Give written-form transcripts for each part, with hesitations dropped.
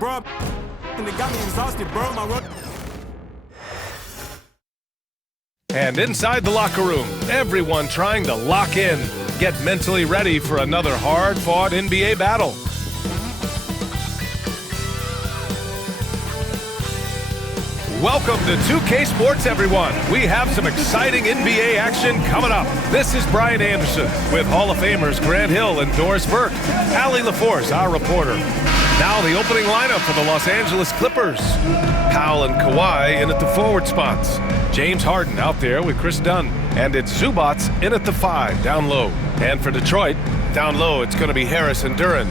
Bro, they got me exhausted, bro. My road. And inside the locker room, everyone trying to lock in, get mentally ready for another hard-fought NBA battle. Welcome to 2K Sports, everyone. We have some exciting NBA action coming up. This is Brian Anderson with Hall of Famers Grant Hill and Doris Burke. Allie LaForce, our reporter. Now the opening lineup for the Los Angeles Clippers. Powell and Kawhi in at the forward spots. James Harden out there with Chris Dunn. And it's Zubats in at the 5, down low. And for Detroit, down low, it's going to be Harris and Duren.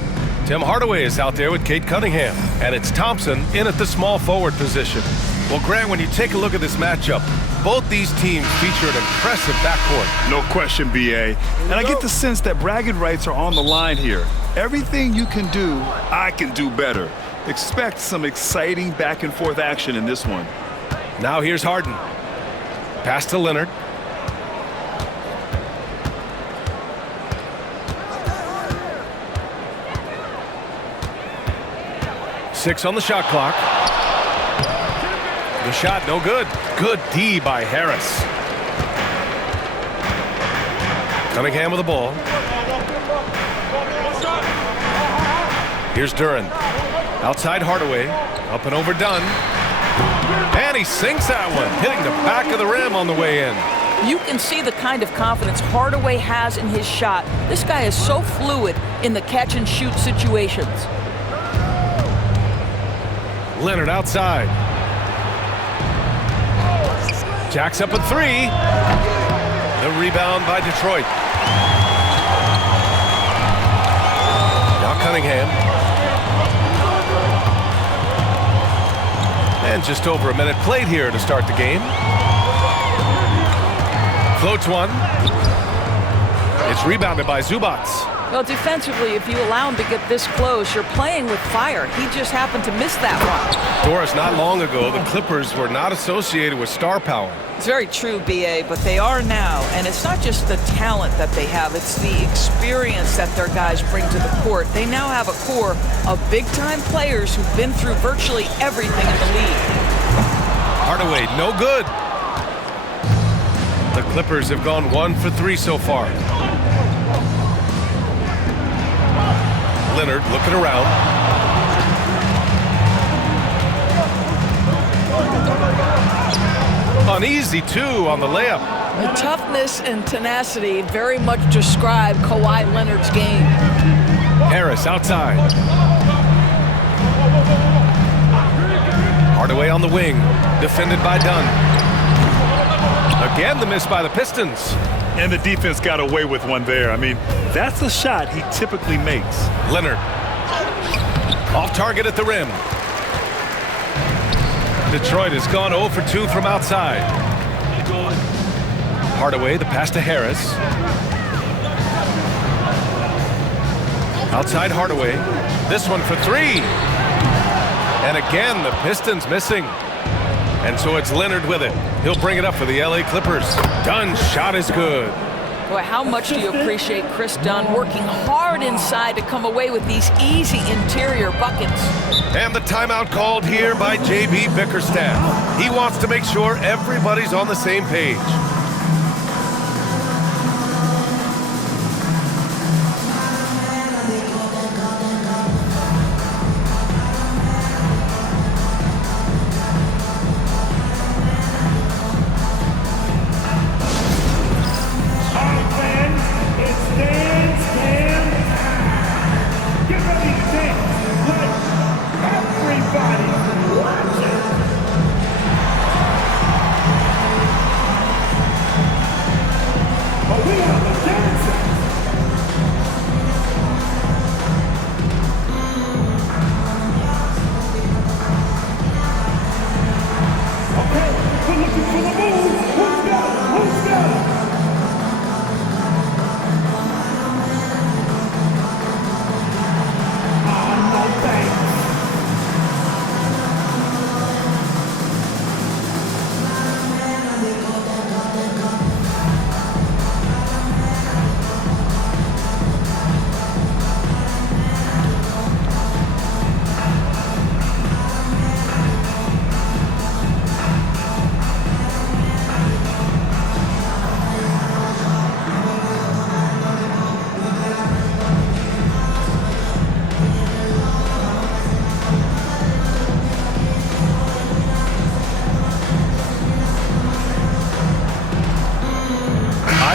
Tim Hardaway is out there with Kate Cunningham. And it's Thompson in at the small forward position. Well, Grant, when you take a look at this matchup, both these teams feature an impressive backcourt. No question, B.A. And I get the sense that bragging rights are on the line here. Everything you can do, I can do better. Expect some exciting back-and-forth action in this one. Now here's Harden. Pass to Leonard. Six on the shot clock. The shot, no good. Good D by Harris. Cunningham with the ball. Here's Duren. Outside Hardaway. Up and over Dunn. And he sinks that one, hitting the back of the rim on the way in. You can see the kind of confidence Hardaway has in his shot. This guy is so fluid in the catch-and-shoot situations. Leonard outside. Jacks up a 3. The rebound by Detroit. Now Cunningham. And just over a minute played here to start the game. Floats one. It's rebounded by Zubats. Well, defensively, if you allow him to get this close, you're playing with fire. He just happened to miss that one. Doris, not long ago, the Clippers were not associated with star power. It's very true, B.A., but they are now. And it's not just the talent that they have. It's the experience that their guys bring to the court. They now have a core of big-time players who've been through virtually everything in the league. Hardaway, no good. The Clippers have gone 1 for 3 so far. Leonard looking around. Uneasy, too, on the layup. The toughness and tenacity very much describe Kawhi Leonard's game. Harris outside. Hardaway on the wing, defended by Dunn. Again, the miss by the Pistons. And the defense got away with one there. I mean, that's a shot he typically makes. Leonard. Off target at the rim. Detroit has gone 0 for 2 from outside. Hardaway, the pass to Harris. Outside Hardaway. This one for 3. And again, the Pistons missing. And so it's Leonard with it. He'll bring it up for the LA Clippers. Dunn's shot is good. Boy, how much do you appreciate Chris Dunn working hard inside to come away with these easy interior buckets. And the timeout called here by J.B. Bickerstaff. He wants to make sure everybody's on the same page.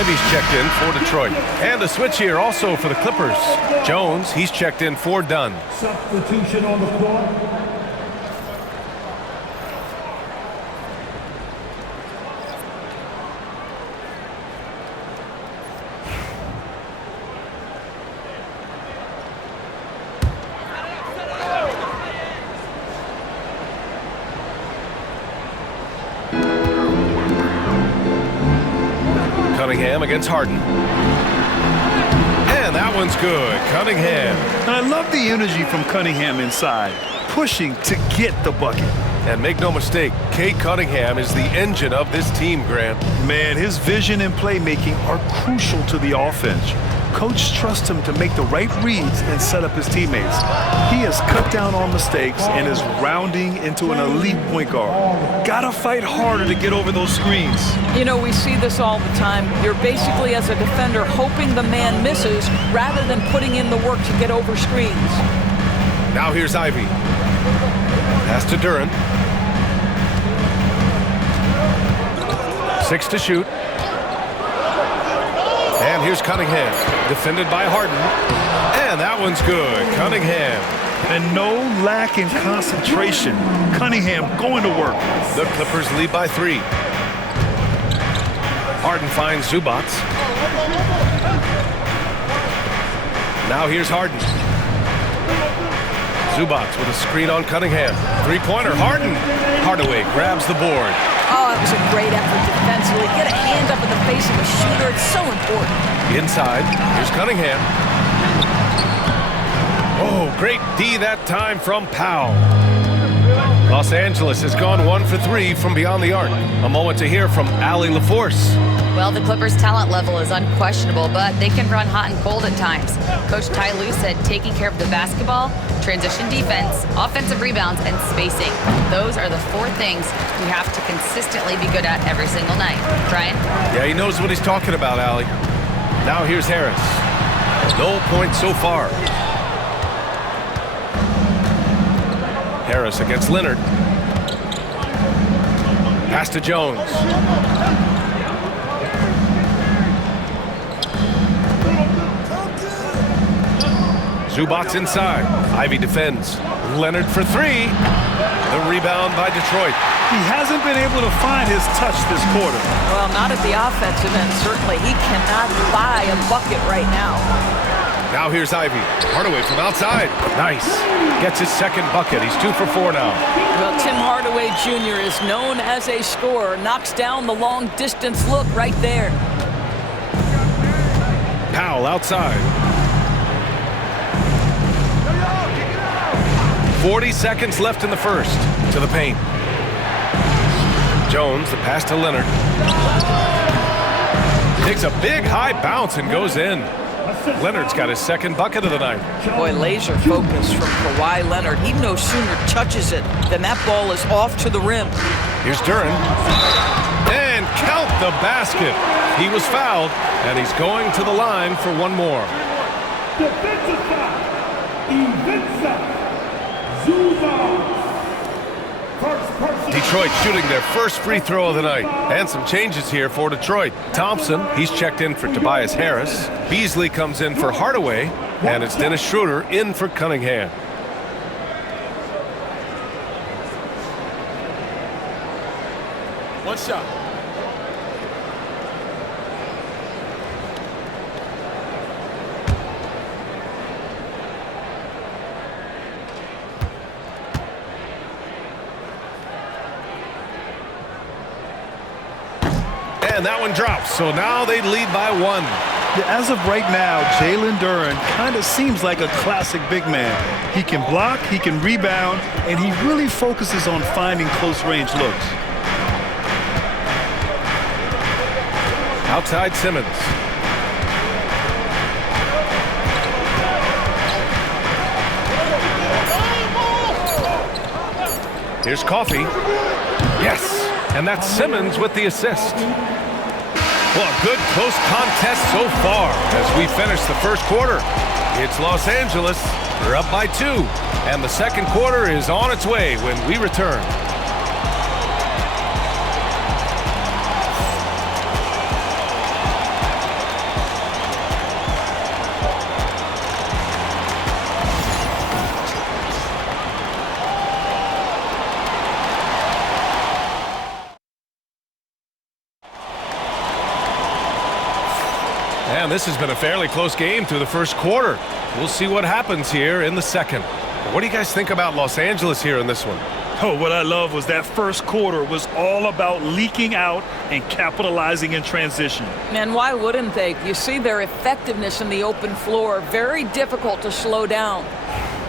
Ivy's checked in for Detroit. And a switch here also for the Clippers. Jones, he's checked in for Dunn. Substitution on the floor. Cunningham against Harden. And that one's good. Cunningham. I love the energy from Cunningham inside, pushing to get the bucket. And make no mistake, Cade Cunningham is the engine of this team, Grant. Man, his vision and playmaking are crucial to the offense. Coach trusts him to make the right reads and set up his teammates. He has cut down on mistakes and is rounding into an elite point guard. Gotta fight harder to get over those screens. You know, we see this all the time. You're basically, as a defender, hoping the man misses rather than putting in the work to get over screens. Now here's Ivy. Pass to Duren. 6 to shoot. And here's Cunningham, defended by Harden. And that one's good. Cunningham. And no lack in concentration. Cunningham going to work. The Clippers lead by 3. Harden finds Zubac. Now here's Harden. Zubac with a screen on Cunningham. Three-pointer, Harden. Hardaway grabs the board. Oh, it was a great effort defensively. Get a hand up in the face of a shooter. It's so important. Inside, here's Cunningham. Oh, great D that time from Powell. Los Angeles has gone 1 for 3 from beyond the arc. A moment to hear from Allie LaForce. Well, the Clippers' talent level is unquestionable, but they can run hot and cold at times. Coach Ty Lue said taking care of the basketball, transition defense, offensive rebounds, and spacing. Those are the 4 things you have to consistently be good at every single night. Brian? Yeah, he knows what he's talking about, Allie. Now here's Harris. No points so far. Harris against Leonard. Pass to Jones. Zubac inside. Ivy defends. Leonard for 3. The rebound by Detroit. He hasn't been able to find his touch this quarter. Well, not at the offensive end, certainly. He cannot buy a bucket right now. Now here's Ivy. Hardaway from outside. Nice. Gets his second bucket. He's 2 for 4 now. Well, Tim Hardaway Jr. is known as a scorer. Knocks down the long-distance look right there. Powell outside. 40 seconds left in the first. To the paint. Jones, the pass to Leonard. Takes a big high bounce and goes in. Leonard's got his second bucket of the night. Boy, laser focus from Kawhi Leonard. He no sooner touches it than that ball is off to the rim. Here's Duren. And count the basket. He was fouled, and he's going to the line for one more. Defensive foul. Ivica Zubac. Detroit shooting their first free throw of the night. And some changes here for Detroit. Thompson, he's checked in for Tobias Harris. Beasley comes in for Hardaway. And it's Dennis Schroeder in for Cunningham. One shot. And that one drops, so now they lead by 1. Yeah, as of right now, Jalen Duren kind of seems like a classic big man. He can block, he can rebound, and he really focuses on finding close-range looks. Outside Simmons. Here's Coffey. Yes, and that's Simmons with the assist. Well, a good close contest so far as we finish the first quarter. It's Los Angeles. They're up by 2, and the second quarter is on its way when we return. Man, this has been a fairly close game through the first quarter. We'll see what happens here in the second. What do you guys think about Los Angeles here in this one? Oh, what I love was that first quarter was all about leaking out and capitalizing in transition. And why wouldn't they? You see their effectiveness in the open floor. Very difficult to slow down.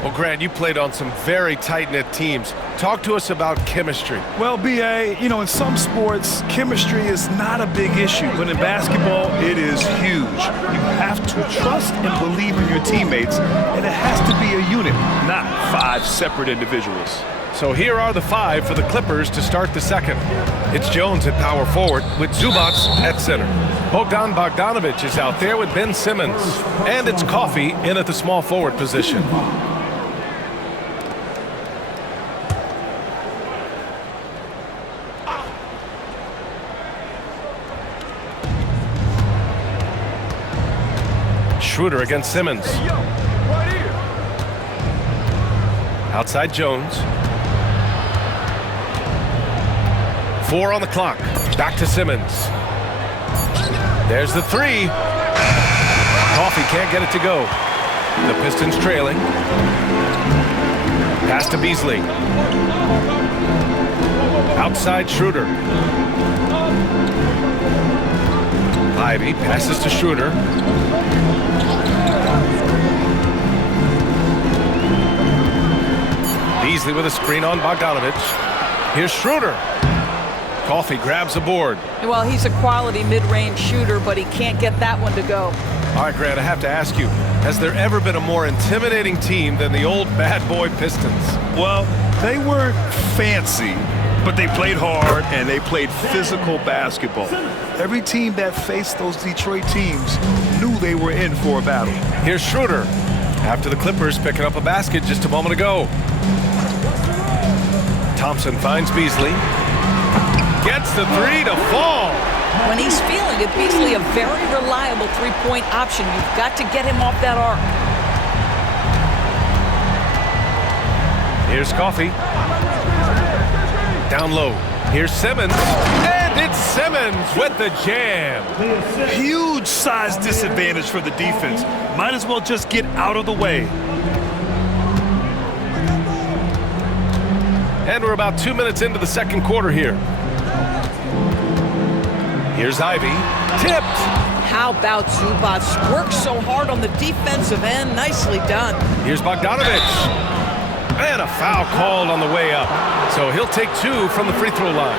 Well, Grant, you played on some very tight-knit teams. Talk to us about chemistry. Well, B.A., in some sports, chemistry is not a big issue, but in basketball, it is huge. You have to trust and believe in your teammates, and it has to be a unit, not 5 separate individuals. So here are the 5 for the Clippers to start the second. It's Jones at power forward with Zubac at center. Bogdan Bogdanovic is out there with Ben Simmons. And it's Coffey in at the small forward position. Schroeder against Simmons. Outside Jones. 4 on the clock. Back to Simmons. There's the 3. Coffey can't get it to go. The Pistons trailing. Pass to Beasley. Outside Schroeder. Ivy passes to Schroeder. Beasley with a screen on Bogdanovic. Here's Schroeder. Coffey grabs the board. Well, he's a quality mid-range shooter, but he can't get that one to go. All right, Grant, I have to ask you, has there ever been a more intimidating team than the old bad boy Pistons? Well, they weren't fancy, but they played hard and they played physical basketball. Every team that faced those Detroit teams knew they were in for a battle. Here's Schroeder. After the Clippers picking up a basket just a moment ago. Thompson finds Beasley. Gets the 3 to fall. When he's feeling it, Beasley a very reliable three-point option. You've got to get him off that arc. Here's Coffey. Down low. Here's Simmons. And it's Simmons with the jam. Huge size disadvantage for the defense. Might as well just get out of the way. And we're about 2 minutes into the second quarter here. Here's Ivy. Tipped. How about Zubac? Works so hard on the defensive end. Nicely done. Here's Bogdanovic. And a foul called on the way up. So he'll take 2 from the free throw line.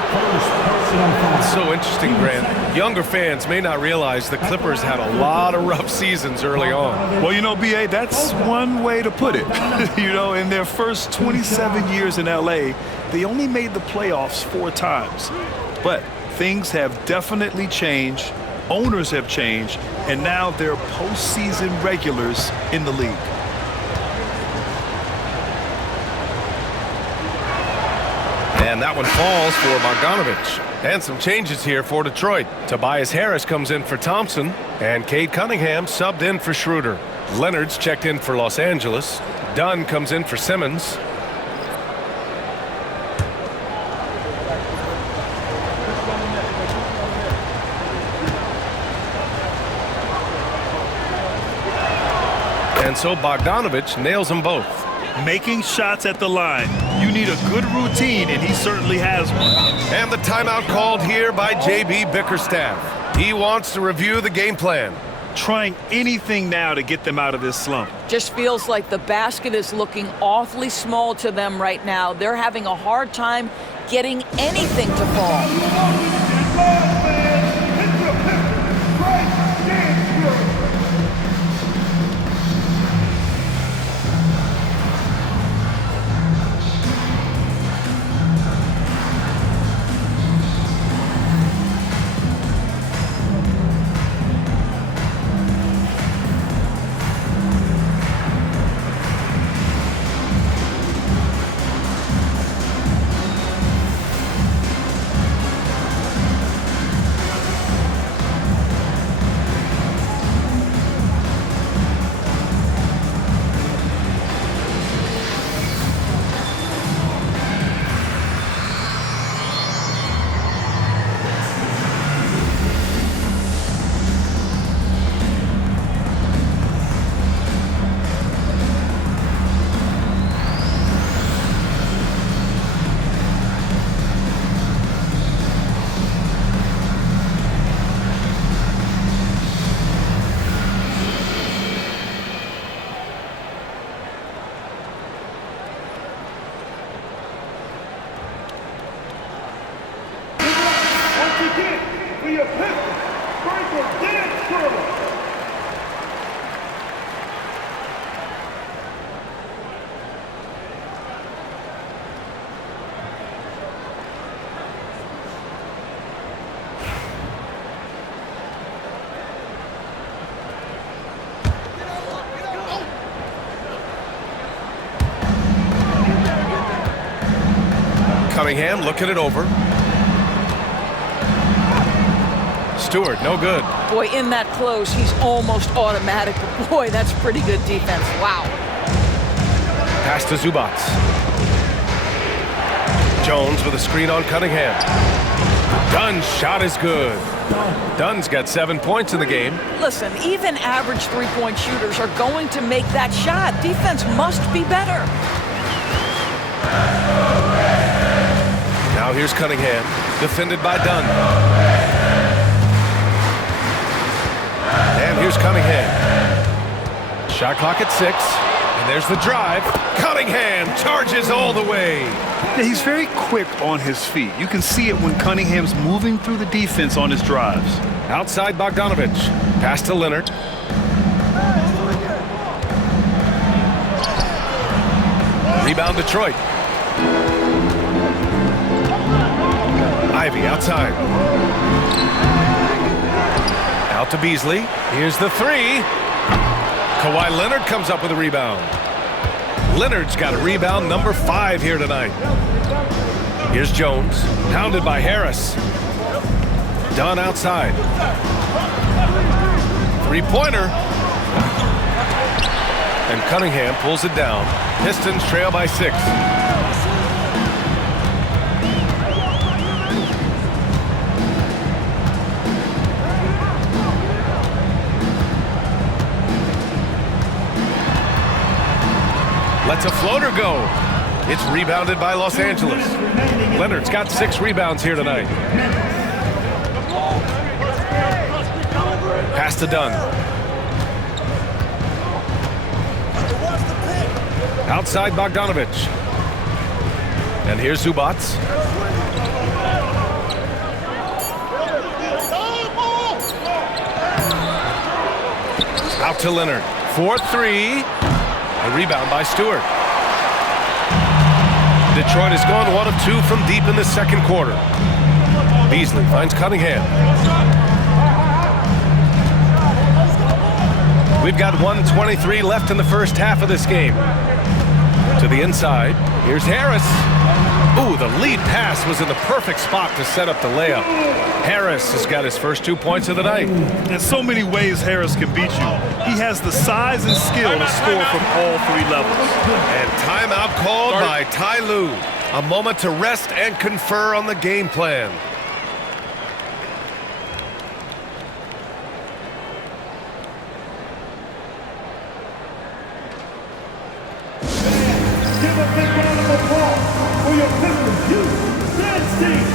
It's so interesting, Grant. Younger fans may not realize the Clippers had a lot of rough seasons early on. Well, B.A., that's one way to put it. In their first 27 years in L.A., they only made the playoffs 4 times. But things have definitely changed. Owners have changed. And now they're postseason regulars in the league. And that one falls for Bogdanovic. And some changes here for Detroit. Tobias Harris comes in for Thompson. And Cade Cunningham subbed in for Schroeder. Leonard's checked in for Los Angeles. Dunn comes in for Simmons. And so Bogdanovic nails them both. Making shots at the line. You need a good routine, and he certainly has one. And the timeout called here by J.B. Bickerstaff. He wants to review the game plan. Trying anything now to get them out of this slump. Just feels like the basket is looking awfully small to them right now. They're having a hard time getting anything to fall. For your Pistons, Franklin Dance. Cunningham looking it over. Stewart, no good. Boy, in that close, he's almost automatic. Boy, that's pretty good defense. Wow. Pass to Zubats. Jones with a screen on Cunningham. Dunn's shot is good. Dunn's got 7 points in the game. Listen, even average three-point shooters are going to make that shot. Defense must be better. Now here's Cunningham, defended by Dunn. And here's Cunningham. Shot clock at 6, and there's the drive. Cunningham charges all the way. Yeah, he's very quick on his feet. You can see it when Cunningham's moving through the defense on his drives. Outside Bogdanovich. Pass to Leonard. Rebound Detroit. Ivy outside. Out to Beasley. Here's the three. Kawhi Leonard comes up with a rebound. Leonard's got a rebound number 5 here tonight. Here's Jones. Pounded by Harris. Dunn outside. Three-pointer. And Cunningham pulls it down. Pistons trail by 6. Lets a floater go. It's rebounded by Los Angeles. Leonard's got 6 rebounds here tonight. Pass to Dunn. Outside Bogdanovich. And here's Zubats. Out to Leonard. 4-3. A rebound by Stewart. Detroit has gone 1 of 2 from deep in the second quarter. Beasley finds Cunningham. We've got 1:23 left in the first half of this game. To the inside. Here's Harris. Ooh, the lead pass was in the perfect spot to set up the layup. Harris has got his first 2 points of the night. In so many ways, Harris can beat you. He has the size and skill to score from all 3 levels. And timeout called by Ty Lue. A moment to rest and confer on the game plan. Give a big round of applause for your Pistons youth dance team.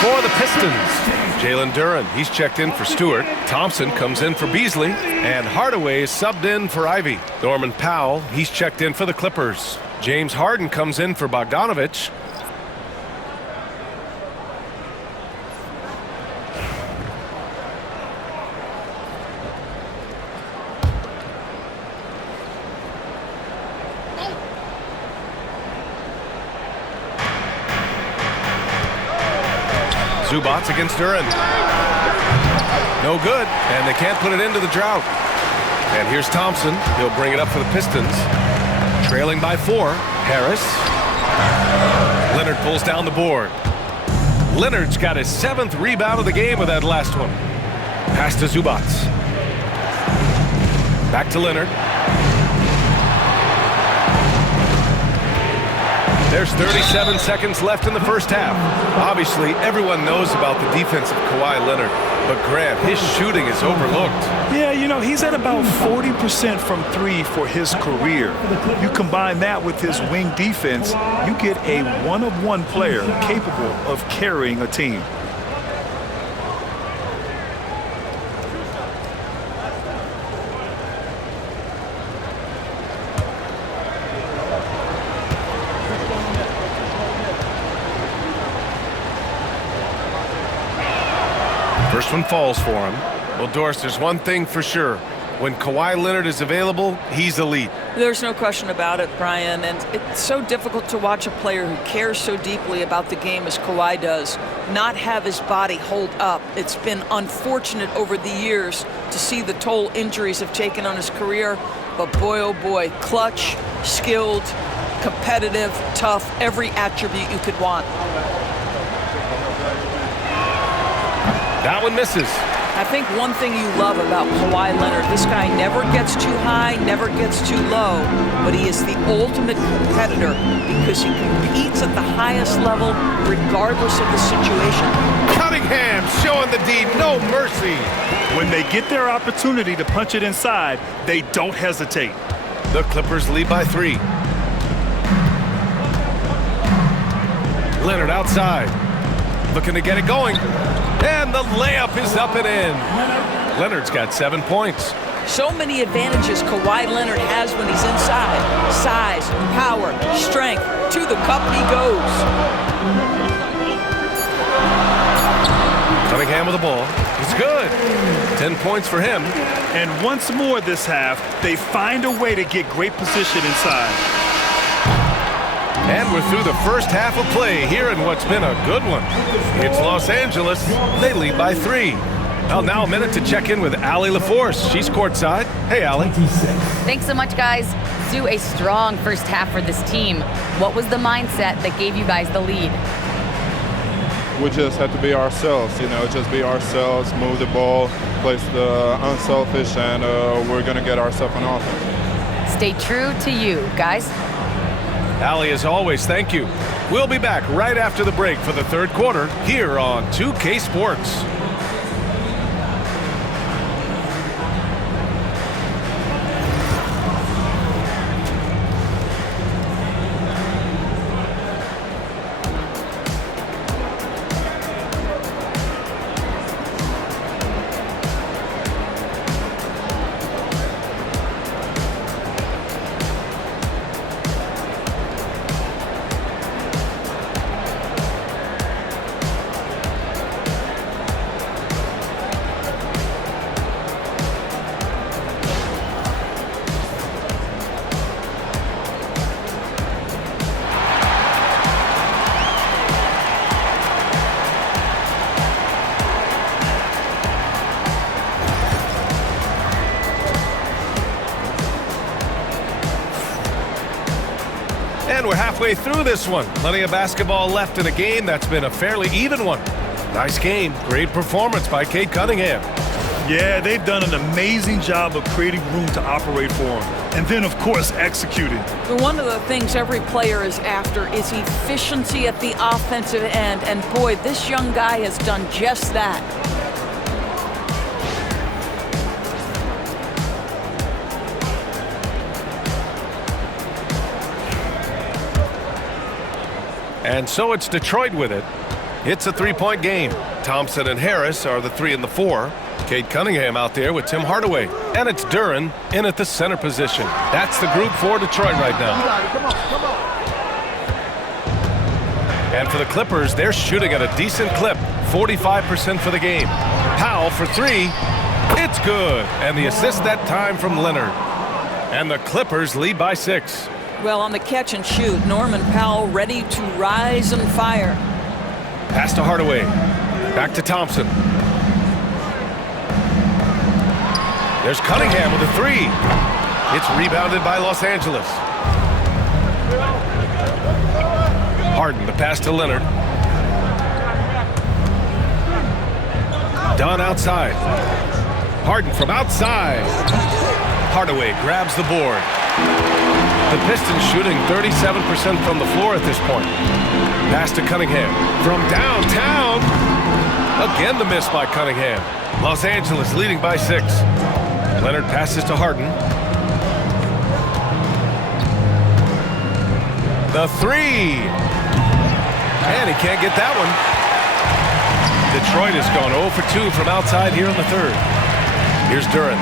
For the Pistons, Jalen Duren, he's checked in for Stewart. Thompson comes in for Beasley. And Hardaway is subbed in for Ivy. Norman Powell, he's checked in for the Clippers. James Harden comes in for Bogdanovich. Zubac against Duren. No good, and they can't put it into the drought. And here's Thompson. He'll bring it up for the Pistons. Trailing by 4. Harris. Leonard pulls down the board. Leonard's got his 7th rebound of the game with that last one. Pass to Zubac. Back to Leonard. There's 37 seconds left in the first half. Obviously, everyone knows about the defense of Kawhi Leonard, but Grant, his shooting is overlooked. Yeah, you know, he's at about 40% from 3 for his career. You combine that with his wing defense, you get a one-of-one player capable of carrying a team. First one falls for him. Well, Doris, there's one thing for sure. When Kawhi Leonard is available, he's elite. There's no question about it, Brian, and it's so difficult to watch a player who cares so deeply about the game as Kawhi does not have his body hold up. It's been unfortunate over the years to see the toll injuries have taken on his career, but boy, oh boy, clutch, skilled, competitive, tough, every attribute you could want. That one misses. I think one thing you love about Kawhi Leonard, this guy never gets too high, never gets too low, but he is the ultimate competitor because he competes at the highest level regardless of the situation. Cunningham showing the D, no mercy. When they get their opportunity to punch it inside, they don't hesitate. The Clippers lead by 3. Leonard outside, looking to get it going. And the layup is up and in. Leonard's got 7 points. So many advantages Kawhi Leonard has when he's inside. Size, power, strength. To the cup he goes. Cunningham with the ball. It's good. 10 points for him. And once more this half, they find a way to get great position inside. And we're through the first half of play here in what's been a good one. It's Los Angeles. They lead by 3. Well, now a minute to check in with Allie LaForce. She's courtside. Hey, Allie. Thanks so much, guys. Stu, a strong first half for this team. What was the mindset that gave you guys the lead? We just have to be ourselves, just be ourselves, move the ball, play the unselfish, and we're going to get ourselves an offense. Stay true to you, guys. Allie, as always, thank you. We'll be back right after the break for the third quarter here on 2K Sports. And we're halfway through this one. Plenty of basketball left in a game that's been a fairly even one. Nice game. Great performance by Cade Cunningham. Yeah, they've done an amazing job of creating room to operate for him. And then, of course, executing. One of the things every player is after is efficiency at the offensive end. And boy, this young guy has done just that. And so it's Detroit with it. It's a 3-point game. Thompson and Harris are the 3 and the 4. Cade Cunningham out there with Tim Hardaway. And it's Duren in at the center position. That's the group for Detroit right now. And for the Clippers, they're shooting at a decent clip. 45% for the game. Powell for 3. It's good. And the assist that time from Leonard. And the Clippers lead by 6. Well, on the catch and shoot, Norman Powell ready to rise and fire. Pass to Hardaway. Back to Thompson. There's Cunningham with a three. It's rebounded by Los Angeles. Harden, the pass to Leonard. Dunn outside. Harden from outside. Hardaway grabs the board. The Pistons shooting 37% from the floor at this point. Pass to Cunningham. From downtown. Again the miss by Cunningham. Los Angeles leading by 6. Leonard passes to Harden. The three. And he can't get that one. Detroit has gone 0 for 2 from outside here in the third. Here's Duren.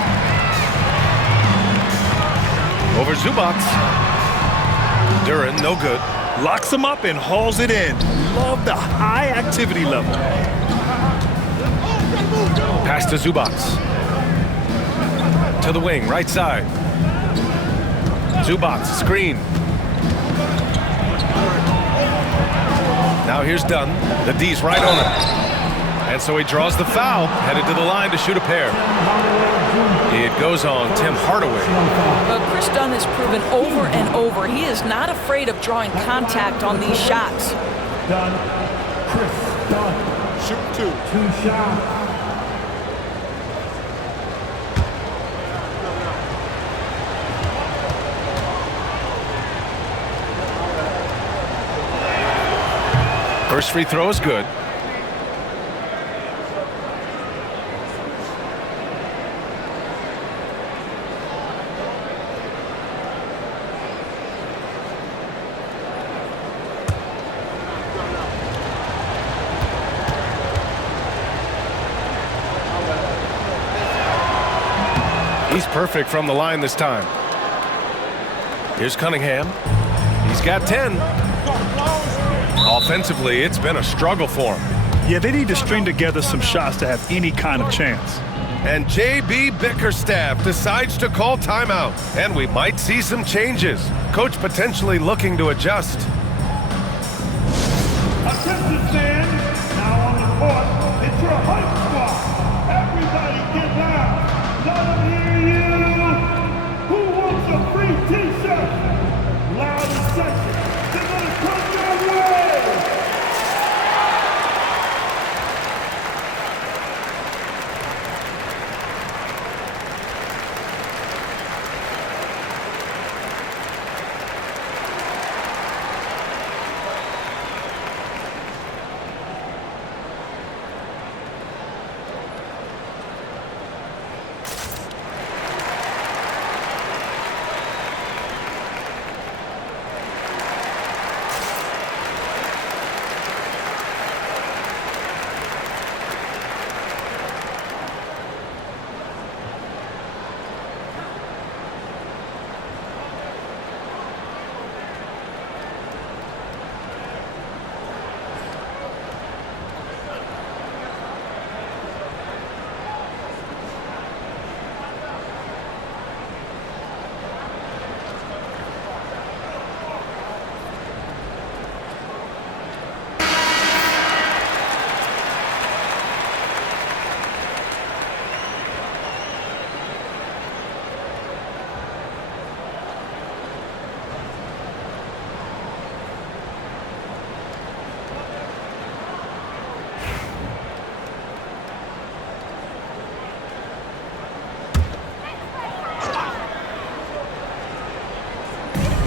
Over Zubac. Duren, no good. Locks him up and hauls it in. Love the high activity level. Pass to Zubac. To the wing, right side. Zubac, screen. Now here's Dunn. The D's right on him. And so he draws the foul, headed to the line to shoot a pair. It goes on Tim Hardaway. Well, Chris Dunn has proven over and over he is not afraid of drawing contact on these shots. Dunn. Chris Dunn. Shoot 2. 2 shots. First free throw is good. He's perfect from the line this time. Here's Cunningham. He's got 10. Offensively, it's been a struggle for him. Yeah, they need to string together some shots to have any kind of chance. And J.B. Bickerstaff decides to call timeout. And we might see some changes. Coach potentially looking to adjust. Attention fans, now on the court, it's your hype squad. Everybody get down. Let them hear you. Who wants a free t-shirt? Loud and sexy. They're gonna come your way.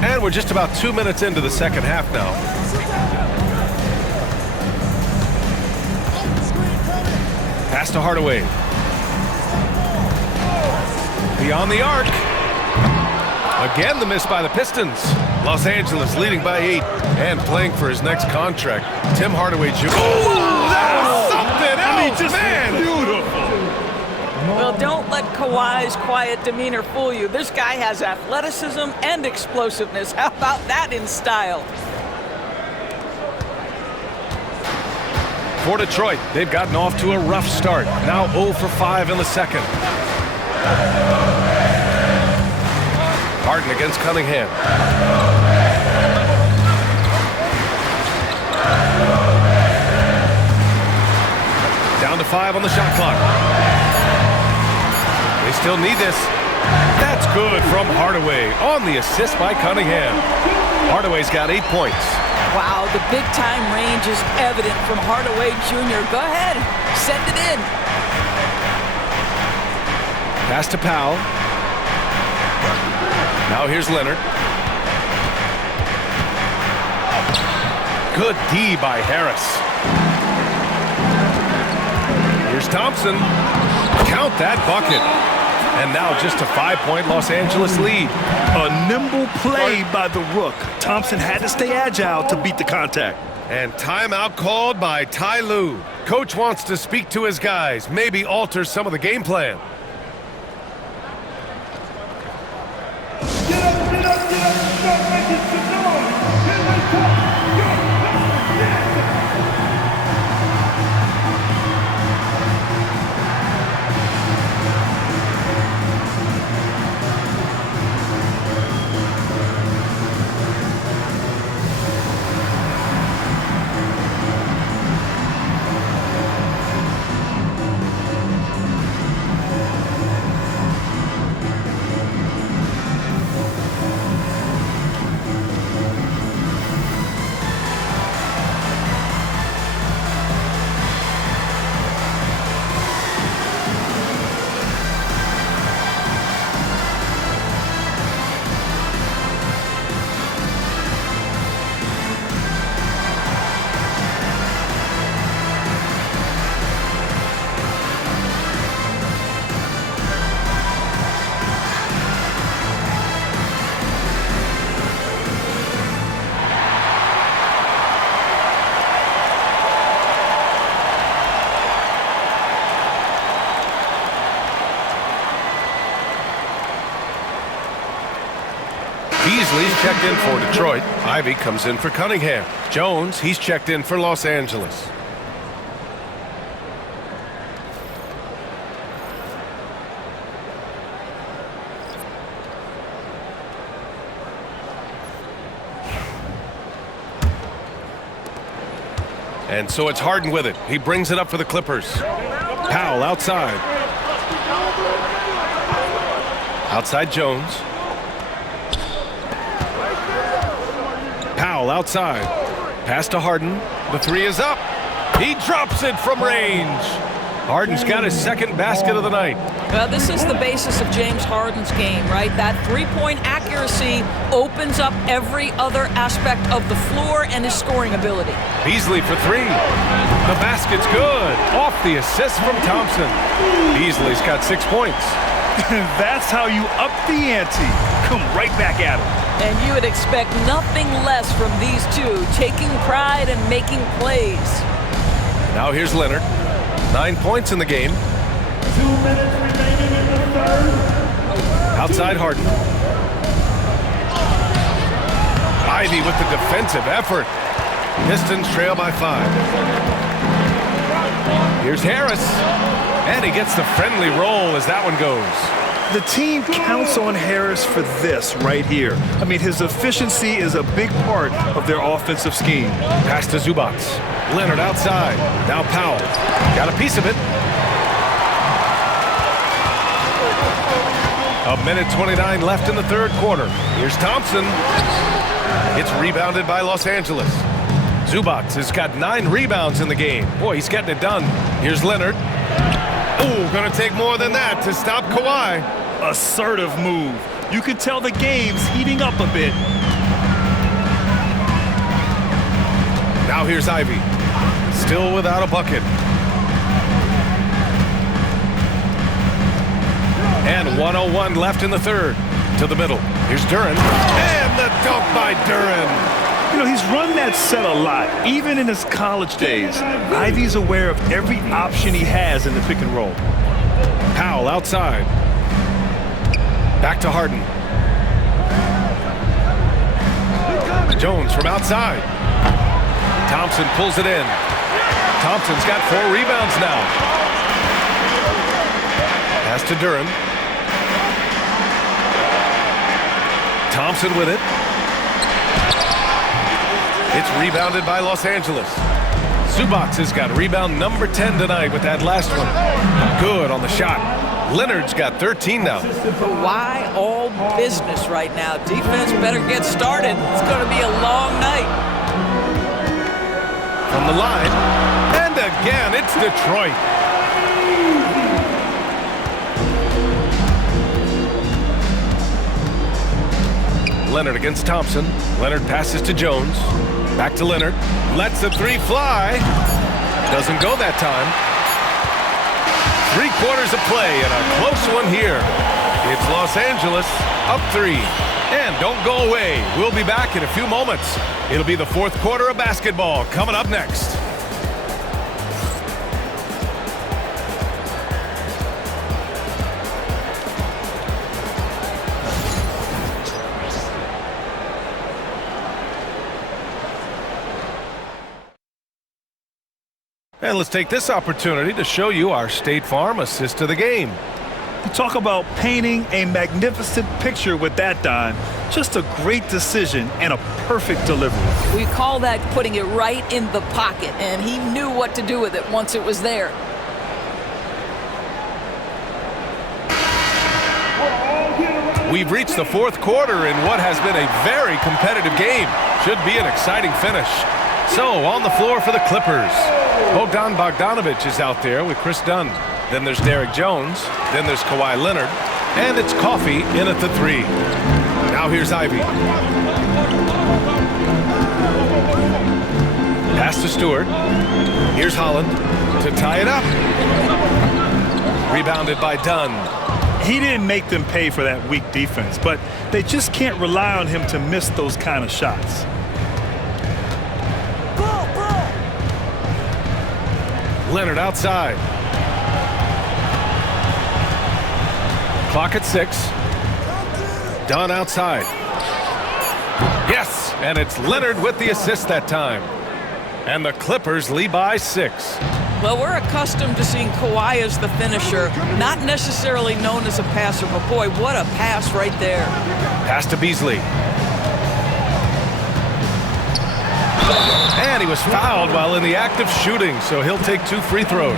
And we're just about 2 minutes into the second half now. Pass to Hardaway. Beyond the arc. Again, the miss by the Pistons. Los Angeles leading by 8 and playing for his next contract. Tim Hardaway Jr. Oh, that was something else, man! Beautiful. Well, don't let Kawhi's quiet demeanor fool you. This guy has athleticism and explosiveness. How about that in style? For Detroit, they've gotten off to a rough start. Now 0 for 5 in the second. Harden against Cunningham. Down to 5 on the shot clock. They still need this. That's good from Hardaway on the assist by Cunningham. Hardaway's got 8 points. Wow, the big-time range is evident from Hardaway Jr. Go ahead, send it in. Pass to Powell. Now here's Leonard. Good D by Harris. Here's Thompson. Count that bucket. And now just a 5-point Los Angeles lead. A nimble play by the Rook. Thompson had to stay agile to beat the contact. And timeout called by Ty Lue. Coach wants to speak to his guys, maybe alter some of the game plan. Get up, get up, get up, start making some noise. Here we come. Beasley's checked in for Detroit. Ivy comes in for Cunningham. Jones, he's checked in for Los Angeles. And so it's Harden with it. He brings it up for the Clippers. Powell outside. Outside Jones. Powell outside. Pass to Harden. The 3 is up. He drops it from range. Harden's got his second basket of the night. Well, this is the basis of James Harden's game, right? That three-point accuracy opens up every other aspect of the floor and his scoring ability. Beasley for 3. The basket's good. Off the assist from Thompson. Beasley's got 6 points. That's how you up the ante. Come right back at him. And you would expect nothing less from these two, taking pride and making plays. Now here's Leonard. 9 points in the game. 2 minutes remaining in the third. Outside Harden. Ivy with the defensive effort. Pistons trail by 5. Here's Harris. And he gets the friendly roll as that one goes. The team counts on Harris for this right here. I mean, his efficiency is a big part of their offensive scheme. Pass to Zubac. Leonard outside. Now Powell. Got a piece of it. A minute 29 left in the third quarter. Here's Thompson. It's rebounded by Los Angeles. Zubac has got 9 rebounds in the game. Boy, he's getting it done. Here's Leonard. Oh, gonna take more than that to stop Kawhi. Assertive move. You can tell the game's heating up a bit. Now here's Ivy. Still without a bucket. And 1:01 left in the third. To the middle. Here's Duren. And the dunk by Duren. You know, he's run that set a lot, even in his college days. Ivy's aware of every option he has in the pick and roll. Powell outside. Back to Harden. Jones from outside. Thompson pulls it in. Thompson's got 4 rebounds now. Pass to Duren. Thompson with it. It's rebounded by Los Angeles. Zubac has got rebound number 10 tonight with that last one. Good on the shot. Leonard's got 13 now. Why all business right now? Defense better get started. It's going to be a long night. From the line, and again, it's Detroit. Leonard against Thompson. Leonard passes to Jones. Back to Leonard. Lets the three fly. Doesn't go that time. 3/4 of play and a close one here. It's Los Angeles up 3. And don't go away. We'll be back in a few moments. It'll be the fourth quarter of basketball coming up next. And let's take this opportunity to show you our State Farm assist to the game. You talk about painting a magnificent picture with that, Don. Just a great decision and a perfect delivery. We call that putting it right in the pocket, and he knew what to do with it once it was there. We've reached the fourth quarter in what has been a very competitive game. Should be an exciting finish. So, on the floor for the Clippers, Bogdan Bogdanović is out there with Chris Dunn. Then there's Derrick Jones. Then there's Kawhi Leonard. And it's Coffey in at the 3. Now here's Ivy. Pass to Stewart. Here's Holland to tie it up. Rebounded by Dunn. He didn't make them pay for that weak defense, but they just can't rely on him to miss those kind of shots. Leonard outside. Clock at 6. Dunn outside. Yes, and it's Leonard with the assist that time. And the Clippers lead by 6. Well, we're accustomed to seeing Kawhi as the finisher, not necessarily known as a passer, but boy, what a pass right there. Pass to Beasley. And he was fouled while in the act of shooting, so he'll take 2 free throws.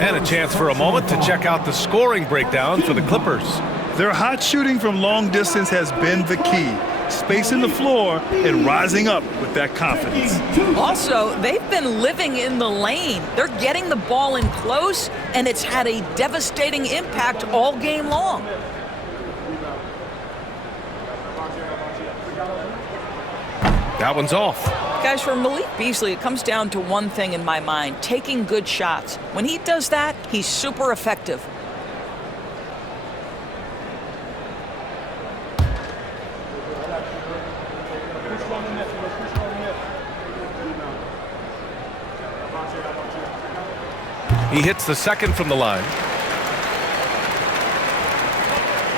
And a chance for a moment to check out the scoring breakdown for the Clippers. Their hot shooting from long distance has been the key. Spacing the floor and rising up with that confidence. Also, they've been living in the lane. They're getting the ball in close, and it's had a devastating impact all game long. That one's off. Guys, for Malik Beasley, it comes down to one thing in my mind, taking good shots. When he does that, he's super effective. He hits the second from the line.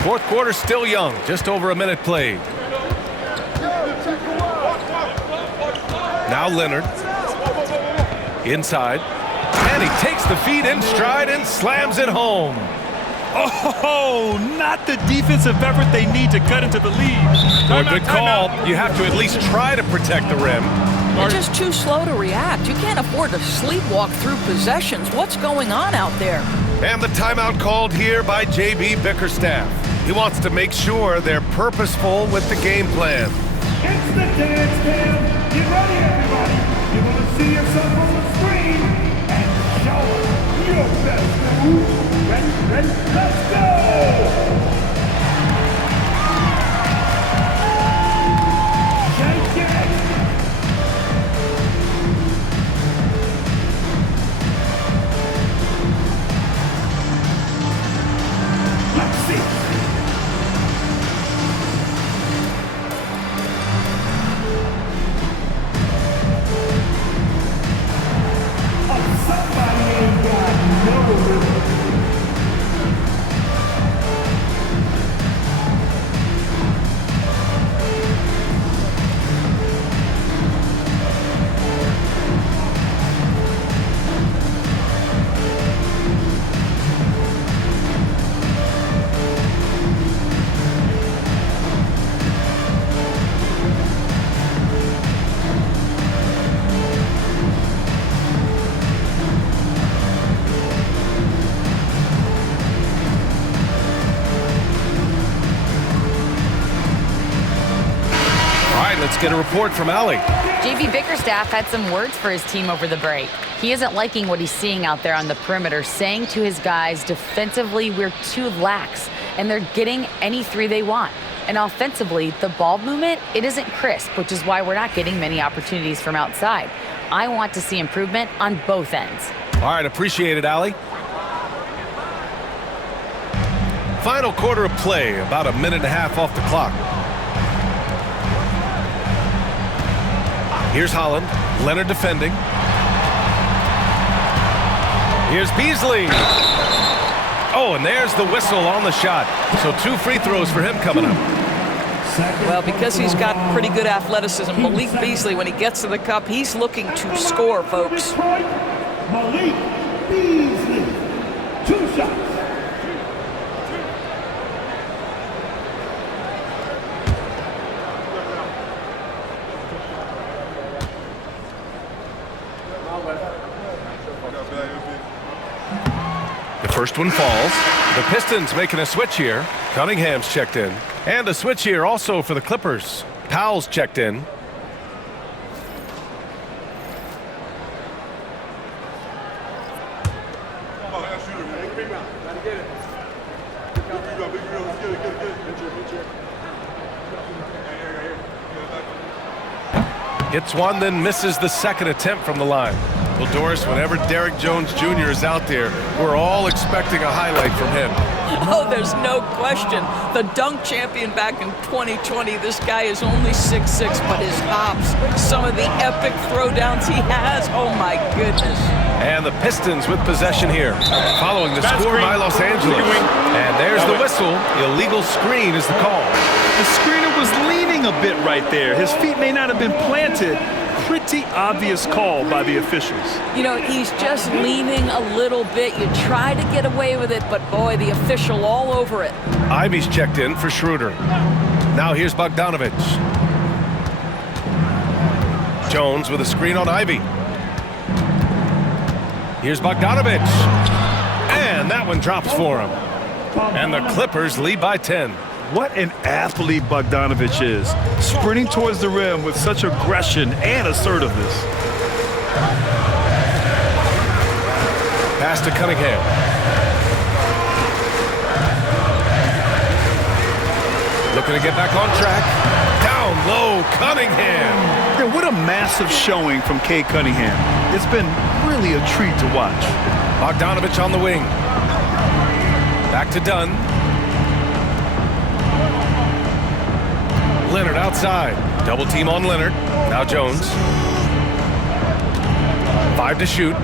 Fourth quarter still young, just over a minute played. Now Leonard. Inside. And he takes the feed in stride and slams it home. Oh, not the defensive effort they need to cut into the lead. A good call. You have to at least try to protect the rim. They're just too slow to react. You can't afford to sleepwalk through possessions. What's going on out there? And the timeout called here by J.B. Bickerstaff. He wants to make sure they're purposeful with the game plan. It's the dance cam. Get ready, everybody. You want to see yourself on the screen and show us your best move. Ready, let's go! Shake it! Let's see. get a report from Allie. JB Bickerstaff had some words for his team over the break. He isn't liking what he's seeing out there on the perimeter, saying to his guys, defensively, we're too lax, and they're getting any three they want. And offensively, the ball movement, it isn't crisp, which is why we're not getting many opportunities from outside. I want to see improvement on both ends. All right, appreciate it, Allie. Final quarter of play, about a minute and a half off the clock. Here's Holland, Leonard defending. Here's Beasley. Oh, and there's the whistle on the shot. So 2 free throws for him coming up. Well, because he's got pretty good athleticism, Malik Beasley, when he gets to the cup, he's looking to score, folks. Malik Beasley, 2 shots. The first one falls. The Pistons making a switch here. Cunningham's checked in. And a switch here also for the Clippers. Powell's checked in. Hits one, then misses the second attempt from the line. Well, Doris, whenever Derrick Jones Jr. is out there, we're all expecting a highlight from him. Oh, there's no question. The dunk champion back in 2020, this guy is only 6'6", but his hops, some of the epic throwdowns he has, oh my goodness. And the Pistons with possession here, following the score by Los Angeles. And there's the whistle. Illegal screen is the call. The screener was leaning a bit right there. His feet may not have been planted. Pretty obvious call by the officials. You know, he's just leaning a little bit. You try to get away with it, but boy, the official all over it. Ivy's checked in for Schroeder. Now here's Bogdanovich. Jones with a screen on Ivy. Here's Bogdanovich. And that one drops for him. And the Clippers lead by 10. What an athlete Bogdanovich is, sprinting towards the rim with such aggression and assertiveness. Pass to Cunningham. Looking to get back on track. Down low, Cunningham. Yeah, what a massive showing from Cade Cunningham. It's been really a treat to watch. Bogdanovich on the wing. Back to Dunn. Leonard outside. Double team on Leonard. Now Jones. 5 to shoot.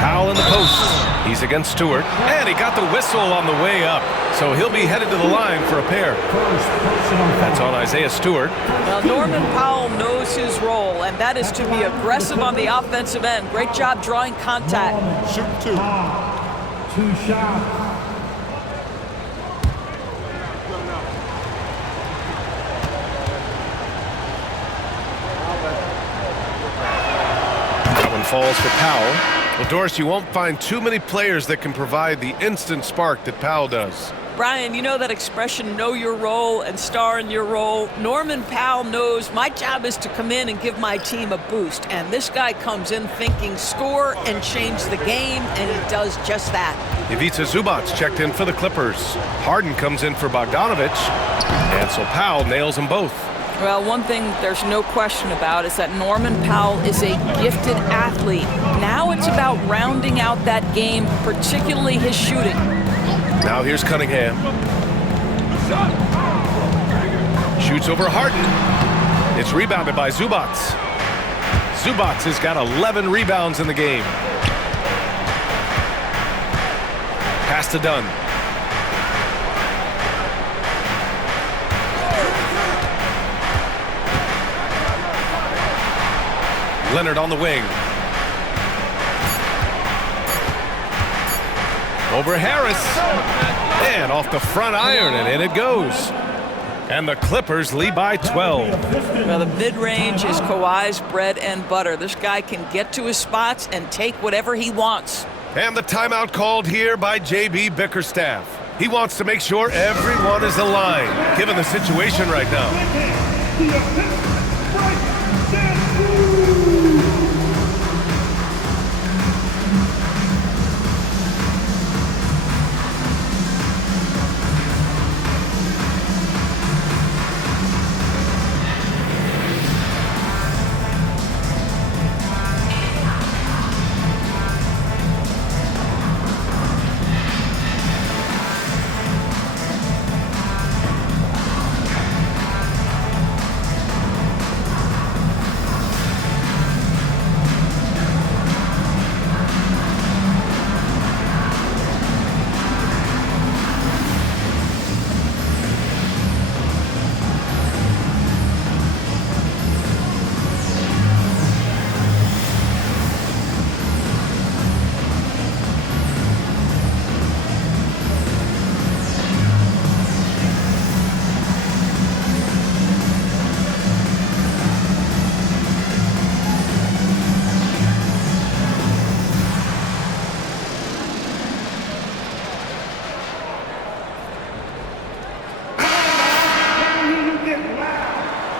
Powell in the post. He's against Stewart. And he got the whistle on the way up. So he'll be headed to the line for a pair. That's on Isaiah Stewart. Well, Norman Powell knows his role, and that is to be aggressive on the offensive end. Great job drawing contact. Shoot 2. 2 shots. Falls for Powell. Well, Doris, you won't find too many players that can provide the instant spark that Powell does. Brian, you know that expression, know your role and star in your role? Norman Powell knows my job is to come in and give my team a boost. And this guy comes in thinking score and change the game, and he does just that. Ivica Zubac's checked in for the Clippers. Harden comes in for Bogdanovich. And so Powell nails them both. Well, one thing there's no question about is that Norman Powell is a gifted athlete. Now it's about rounding out that game, particularly his shooting. Now here's Cunningham. Shoots over Harden. It's rebounded by Zubac. Zubac has got 11 rebounds in the game. Pass to Dunn. Leonard on the wing. Over Harris. And off the front iron, and in it goes. And the Clippers lead by 12. Well, the mid-range is Kawhi's bread and butter. This guy can get to his spots and take whatever he wants. And the timeout called here by JB Bickerstaff. He wants to make sure everyone is aligned, given the situation right now.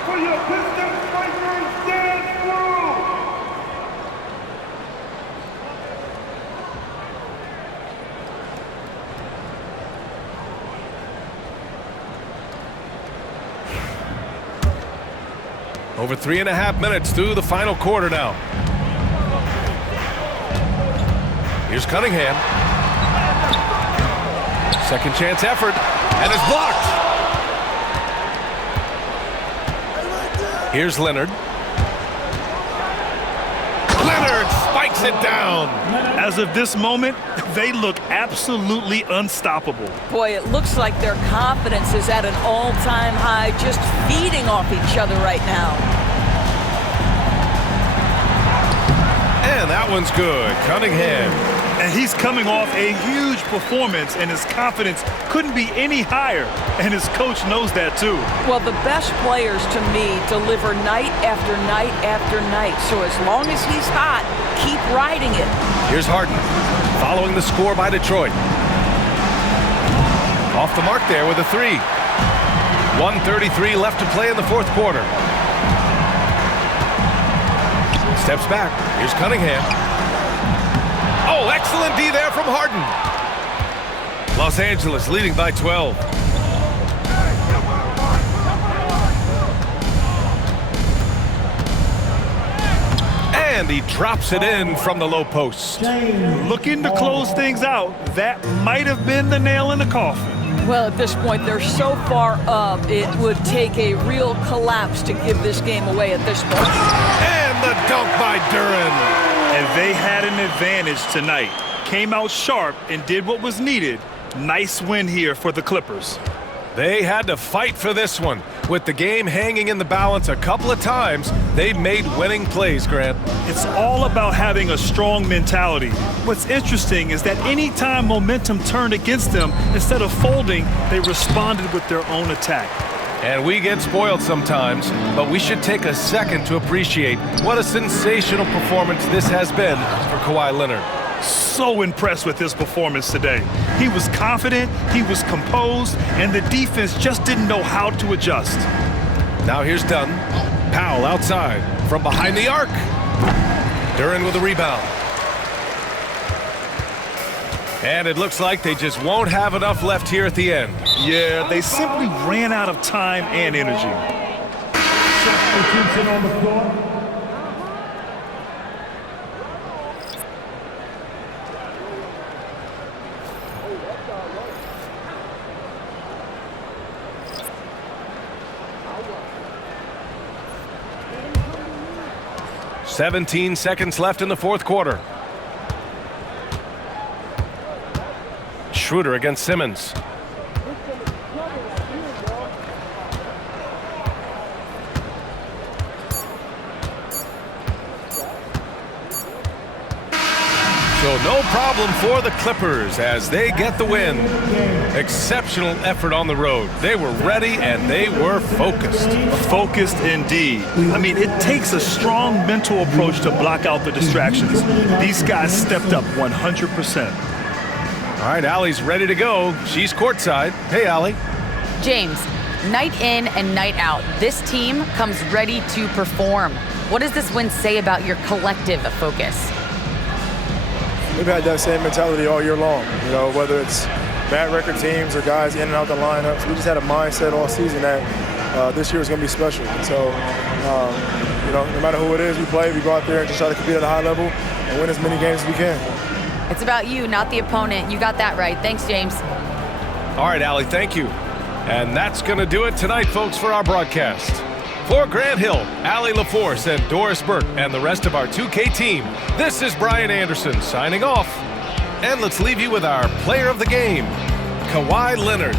For your Pistons fighters, dance crew! Over 3.5 minutes through the final quarter now. Here's Cunningham. Second chance effort, and it's blocked. Here's Leonard. Leonard spikes it down. As of this moment, they look absolutely unstoppable. Boy, it looks like their confidence is at an all-time high, just feeding off each other right now. And that one's good. Cunningham. And he's coming off a huge performance, and his confidence couldn't be any higher. And his coach knows that, too. Well, the best players, to me, deliver night after night after night. So as long as he's hot, keep riding it. Here's Harden, following the score by Detroit. Off the mark there with a three. 1:33 left to play in the fourth quarter. Steps back. Here's Cunningham. Oh, excellent D there from Harden. Los Angeles leading by 12. And he drops it in from the low post. Looking to close things out. That might have been the nail in the coffin. Well, at this point, they're so far up, it would take a real collapse to give this game away at this point. And the dunk by Duren. And they had an advantage tonight. Came out sharp and did what was needed. Nice win here for the Clippers. They had to fight for this one. With the game hanging in the balance a couple of times, they made winning plays, Grant. It's all about having a strong mentality. What's interesting is that any time momentum turned against them, instead of folding, they responded with their own attack. And we get spoiled sometimes, but we should take a second to appreciate what a sensational performance this has been for Kawhi Leonard. So impressed with his performance today. He was confident, he was composed, and the defense just didn't know how to adjust. Now here's Dunn. Powell outside from behind the arc. Duren with a rebound. And it looks like they just won't have enough left here at the end. Yeah, they simply ran out of time and energy. Substitution on the floor. "17 seconds left in the fourth quarter. Schroeder against Simmons. So no problem for the Clippers as they get the win. Exceptional effort on the road. They were ready and they were focused. Focused indeed. I mean, it takes a strong mental approach to block out the distractions. These guys stepped up 100%. All right, Allie's ready to go. She's courtside. Hey, Allie. James, night in and night out, this team comes ready to perform. What does this win say about your collective focus? We've had that same mentality all year long, you know, whether it's bad record teams or guys in and out the lineups. We just had a mindset all season that this year is going to be special. And so, you know, no matter who it is we play, we go out there and just try to compete at a high level and win as many games as we can. It's about you, not the opponent. You got that right. Thanks, James. All right, Allie, thank you. And that's going to do it tonight, folks, for our broadcast. For Grant Hill, Allie LaForce, and Doris Burke, and the rest of our 2K team, this is Brian Anderson signing off. And let's leave you with our player of the game, Kawhi Leonard.